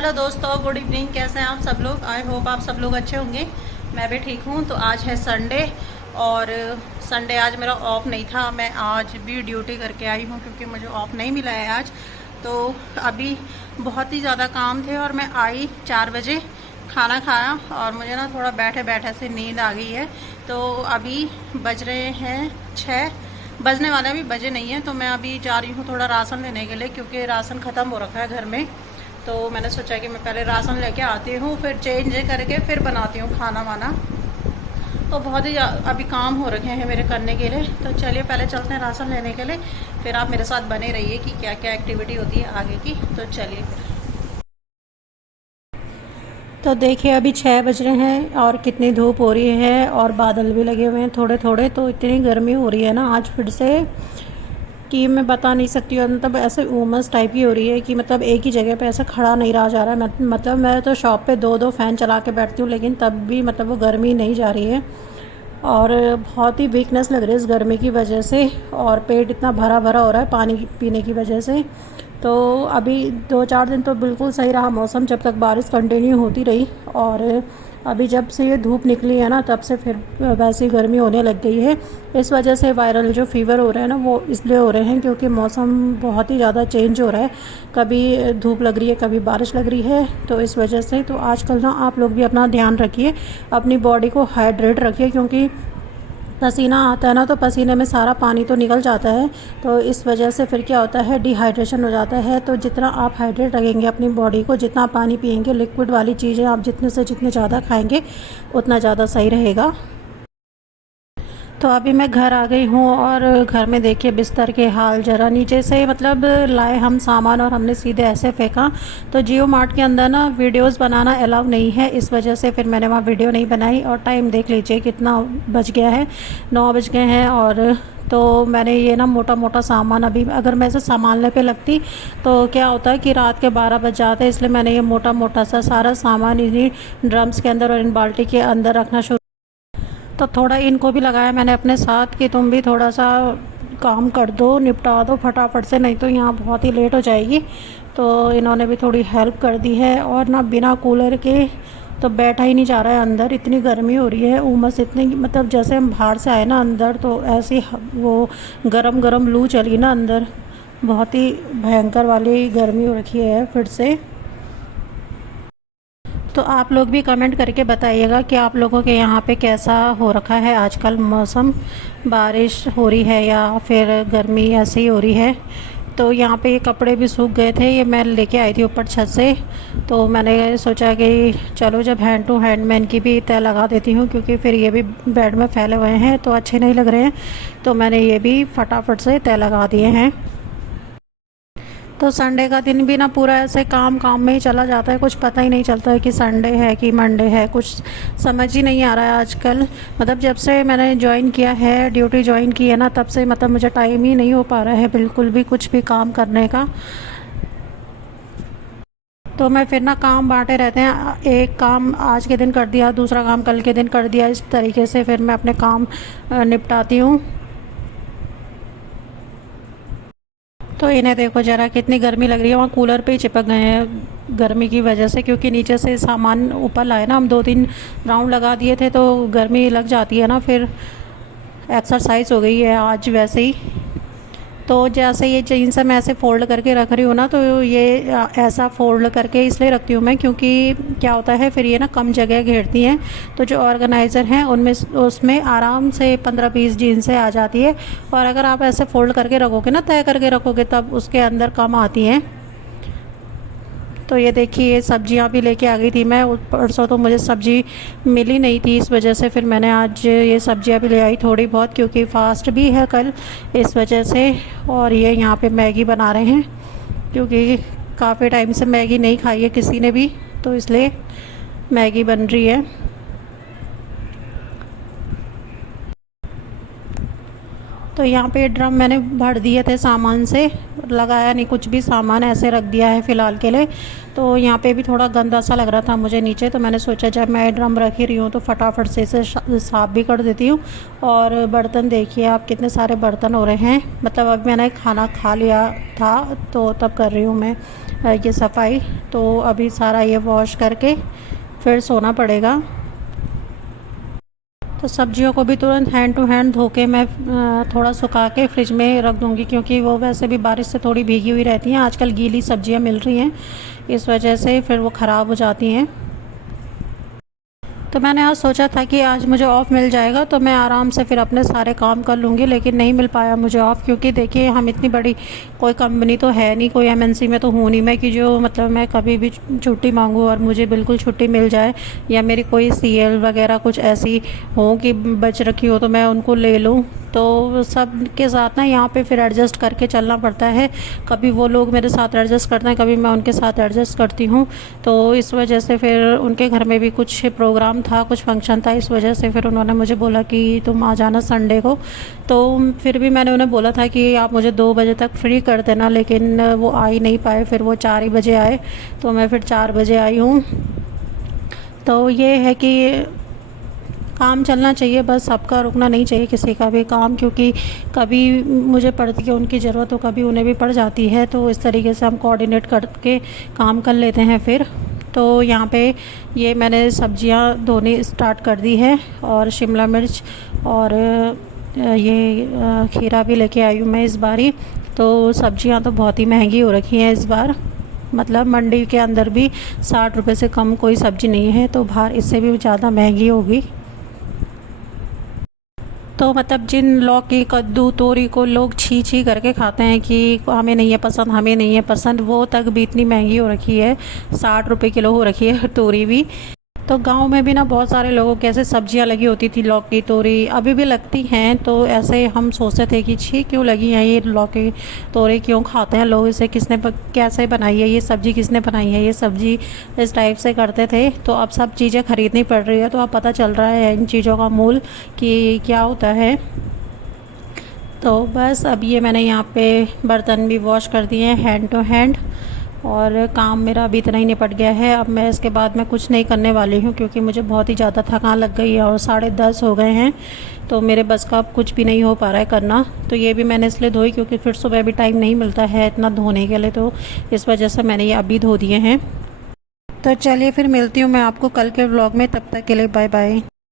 Hello दोस्तों, good evening. कैसे हैं आप सब लोग? आई होप आप सब लोग अच्छे होंगे। मैं भी ठीक हूँ। तो आज है संडे और संडे आज मेरा ऑफ नहीं था। मैं आज भी ड्यूटी करके आई हूँ क्योंकि मुझे ऑफ नहीं मिला है आज। तो अभी बहुत ही ज़्यादा काम थे और मैं आई 4 बजे, खाना खाया और मुझे ना थोड़ा बैठे बैठे से नींद आ गई है। तो अभी बज रहे हैं 6 बजने वाले, अभी बजे नहीं है। तो मैं अभी जा रही हूँ थोड़ा राशन लेने के लिए क्योंकि राशन ख़त्म हो रखा है घर में। तो मैंने सोचा कि मैं पहले राशन लेके आती हूँ, फिर चेंज करके फिर बनाती हूँ खाना वाना। तो बहुत ही अभी काम हो रखे हैं मेरे करने के लिए। तो चलिए पहले चलते हैं राशन लेने के लिए, फिर आप मेरे साथ बने रहिए कि क्या क्या एक्टिविटी होती है आगे की। तो चलिए फिर। तो देखिए अभी 6 बज रहे हैं और कितनी धूप हो रही है और बादल भी लगे हुए हैं थोड़े थोड़े। तो इतनी गर्मी हो रही है ना आज फिर से कि मैं बता नहीं सकती हूँ। मतलब ऐसे उमस टाइप की हो रही है कि मतलब एक ही जगह पे ऐसा खड़ा नहीं रहा जा रहा है। मतलब मैं तो शॉप पे दो दो फ़ैन चला के बैठती हूँ लेकिन तब भी मतलब वो गर्मी नहीं जा रही है और बहुत ही वीकनेस लग रही है इस गर्मी की वजह से। और पेट इतना भरा भरा हो रहा है पानी पीने की वजह से। तो अभी 2-4 दिन तो बिल्कुल सही रहा मौसम, जब तक बारिश कंटिन्यू होती रही। और अभी जब से ये धूप निकली है ना तब से फिर वैसी गर्मी होने लग गई है। इस वजह से वायरल जो फ़ीवर हो रहे हैं ना वो इसलिए हो रहे हैं क्योंकि मौसम बहुत ही ज़्यादा चेंज हो रहा है। कभी धूप लग रही है, कभी बारिश लग रही है। तो इस वजह से तो आजकल ना आप लोग भी अपना ध्यान रखिए, अपनी बॉडी को हाइड्रेट रखिए क्योंकि पसीना आता है ना तो पसीने में सारा पानी तो निकल जाता है। तो इस वजह से फिर क्या होता है, डिहाइड्रेशन हो जाता है। तो जितना आप हाइड्रेट रखेंगे अपनी बॉडी को, जितना पानी पिएंगे, लिक्विड वाली चीज़ें आप जितने से जितने ज़्यादा खाएंगे उतना ज़्यादा सही रहेगा। तो अभी मैं घर आ गई हूँ और घर में देखिए बिस्तर के हाल, ज़रा नीचे से मतलब लाए हम सामान और हमने सीधे ऐसे फेंका। तो जियो मार्ट के अंदर ना वीडियोस बनाना अलाउ नहीं है, इस वजह से फिर मैंने वहाँ वीडियो नहीं बनाई। और टाइम देख लीजिए कितना बज गया है, 9 बज गए हैं। और तो मैंने ये ना मोटा मोटा सामान, अभी अगर मैं इसे संभालने पे लगती तो क्या होता है कि रात के 12 बज जाते, इसलिए मैंने ये मोटा मोटा सा सारा सामान इन्हीं ड्रम्स के अंदर और इन बाल्टी के अंदर रखना शुरू। तो थोड़ा इनको भी लगाया मैंने अपने साथ कि तुम भी थोड़ा सा काम कर दो, निपटा दो फटाफट से, नहीं तो यहाँ बहुत ही लेट हो जाएगी। तो इन्होंने भी थोड़ी हेल्प कर दी है। और ना बिना कूलर के तो बैठा ही नहीं जा रहा है अंदर, इतनी गर्मी हो रही है, उमस इतनी, मतलब जैसे हम बाहर से आए ना अंदर तो ऐसी वो गरम गरम लू चली ना अंदर, बहुत ही भयंकर वाली गर्मी हो रखी है फिर से। तो आप लोग भी कमेंट करके बताइएगा कि आप लोगों के यहाँ पे कैसा हो रखा है आजकल मौसम, बारिश हो रही है या फिर गर्मी ऐसी ही हो रही है। तो यहाँ पे ये कपड़े भी सूख गए थे, ये मैं लेके आई थी ऊपर छत से। तो मैंने सोचा कि चलो जब हैंड टू हैंड मैं इनकी भी तय लगा देती हूँ क्योंकि फिर ये भी बेड में फैले हुए हैं तो अच्छे नहीं लग रहे हैं। तो मैंने ये भी फटाफट से तय लगा दिए हैं। तो संडे का दिन भी ना पूरा ऐसे काम काम में ही चला जाता है, कुछ पता ही नहीं चलता है कि संडे है कि मंडे है, कुछ समझ ही नहीं आ रहा है आजकल। मतलब जब से मैंने ज्वाइन किया है, ड्यूटी ज्वाइन की है ना, तब से मतलब मुझे टाइम ही नहीं हो पा रहा है बिल्कुल भी कुछ भी काम करने का। तो मैं फिर ना काम बांटे रहते हैं, एक काम आज के दिन कर दिया, दूसरा काम कल के दिन कर दिया, इस तरीके से फिर मैं अपने काम निपटाती हूँ। तो इन्हें देखो ज़रा कितनी गर्मी लग रही है, वहाँ कूलर पे ही चिपक गए हैं गर्मी की वजह से क्योंकि नीचे से सामान ऊपर लाए ना हम, 2-3 राउंड लगा दिए थे तो गर्मी लग जाती है ना। फिर एक्सरसाइज हो गई है आज वैसे ही। तो जैसे ये जीन्स है मैं ऐसे फ़ोल्ड करके रख रही हूँ ना, तो ये ऐसा फ़ोल्ड करके इसलिए रखती हूँ मैं क्योंकि क्या होता है फिर ये ना कम जगह घेरती हैं। तो जो ऑर्गेनाइज़र हैं उनमें उसमें आराम से 15-20 जीन्सें आ जाती है। और अगर आप ऐसे फ़ोल्ड करके रखोगे ना, तय करके रखोगे, तब उसके अंदर कम आती हैं। तो ये देखिए ये सब्जियां भी लेके आ गई थी मैं, परसों तो मुझे सब्ज़ी मिली नहीं थी, इस वजह से फिर मैंने आज ये सब्जियां भी ले आई थोड़ी बहुत क्योंकि फ़ास्ट भी है कल, इस वजह से। और ये यहाँ पे मैगी बना रहे हैं क्योंकि काफ़ी टाइम से मैगी नहीं खाई है किसी ने भी, तो इसलिए मैगी बन रही है। तो यहाँ पे ड्रम मैंने भर दिए थे सामान से, लगाया नहीं कुछ भी, सामान ऐसे रख दिया है फ़िलहाल के लिए। तो यहाँ पे भी थोड़ा गंदा सा लग रहा था मुझे नीचे, तो मैंने सोचा जब मैं ड्रम रख ही रही हूँ तो फटाफट से इसे साफ़ भी कर देती हूँ। और बर्तन देखिए आप, कितने सारे बर्तन हो रहे हैं, मतलब अब मैंने खाना खा लिया था तो तब कर रही हूँ मैं ये सफाई। तो अभी सारा ये वॉश करके फिर सोना पड़ेगा। तो सब्जियों को भी तुरंत हैंड टू हैंड धो के मैं थोड़ा सुखा के फ्रिज में रख दूँगी, क्योंकि वो वैसे भी बारिश से थोड़ी भीगी हुई रहती हैं। आजकल गीली सब्जियां मिल रही हैं, इस वजह से फिर वो ख़राब हो जाती हैं। तो मैंने आज सोचा था कि आज मुझे ऑफ़ मिल जाएगा तो मैं आराम से फिर अपने सारे काम कर लूँगी, लेकिन नहीं मिल पाया मुझे ऑफ़, क्योंकि देखिए हम इतनी बड़ी कोई कंपनी तो है नहीं, कोई एमएनसी में तो हूँ नहीं मैं कि जो मतलब मैं कभी भी छुट्टी मांगूँ और मुझे बिल्कुल छुट्टी मिल जाए, या मेरी कोई सीएल वगैरह कुछ ऐसी हो कि बच रखी हो तो मैं उनको ले लूँ। तो सब के साथ ना यहाँ पे फिर एडजस्ट करके चलना पड़ता है, कभी वो लोग मेरे साथ एडजस्ट करते हैं, कभी मैं उनके साथ एडजस्ट करती हूँ। तो इस वजह से फिर उनके घर में भी कुछ प्रोग्राम था, कुछ फंक्शन था, इस वजह से फिर उन्होंने मुझे बोला कि तुम आ जाना संडे को। तो फिर भी मैंने उन्हें बोला था कि आप मुझे 2 बजे तक फ्री कर देना, लेकिन वो आ ही नहीं पाए, फिर वो 4 ही बजे आए, तो मैं फिर 4 बजे आई हूँ। तो ये है कि काम चलना चाहिए, बस सबका रुकना नहीं चाहिए किसी का भी काम, क्योंकि कभी मुझे पड़ती है उनकी ज़रूरत तो कभी उन्हें भी पड़ जाती है। तो इस तरीके से हम कोऑर्डिनेट करके काम कर लेते हैं फिर। तो यहाँ पे ये मैंने सब्जियां धोनी स्टार्ट कर दी है, और शिमला मिर्च और ये खीरा भी लेके आई हूँ मैं इस बार ही। तो सब्जियां तो बहुत ही महंगी हो रखी हैं इस बार, मतलब मंडी के अंदर भी 60 रुपये से कम कोई सब्ज़ी नहीं है, तो बाहर इससे भी ज़्यादा महंगी होगी। तो मतलब जिन लौकी कद्दू तोरी को लोग छी छी करके खाते हैं कि हमें नहीं है पसंद, हमें नहीं है पसंद, वो तक भी इतनी महंगी हो रखी है, 60 रुपये किलो हो रखी है तोरी भी। तो गांव में भी ना बहुत सारे लोगों के ऐसे सब्जियां लगी होती थी, लौकी तोरी अभी भी लगती हैं। तो ऐसे हम सोचते थे कि छी क्यों लगी हैं ये लौकी तोरी, क्यों खाते हैं लोग इसे, कैसे बनाई है ये सब्ज़ी, किसने बनाई है ये सब्ज़ी, इस टाइप से करते थे। तो अब सब चीज़ें ख़रीदनी पड़ रही है, तो अब पता चल रहा है इन चीज़ों का मूल कि क्या होता है। तो बस अब ये मैंने यहाँ पे बर्तन भी वॉश कर दिए हैं हैंड टू हैंड, और काम मेरा अभी इतना ही निपट गया है। अब मैं इसके बाद मैं कुछ नहीं करने वाली हूँ, क्योंकि मुझे बहुत ही ज़्यादा थकान लग गई है और 10:30 हो गए हैं, तो मेरे बस का अब कुछ भी नहीं हो पा रहा है करना। तो ये भी मैंने इसलिए धोई क्योंकि फिर सुबह भी टाइम नहीं मिलता है इतना धोने के लिए, तो इस वजह से मैंने ये अभी धो दिए हैं। तो चलिए फिर मिलती हूँ मैं आपको कल के व्लॉग में, तब तक के लिए बाय बाय।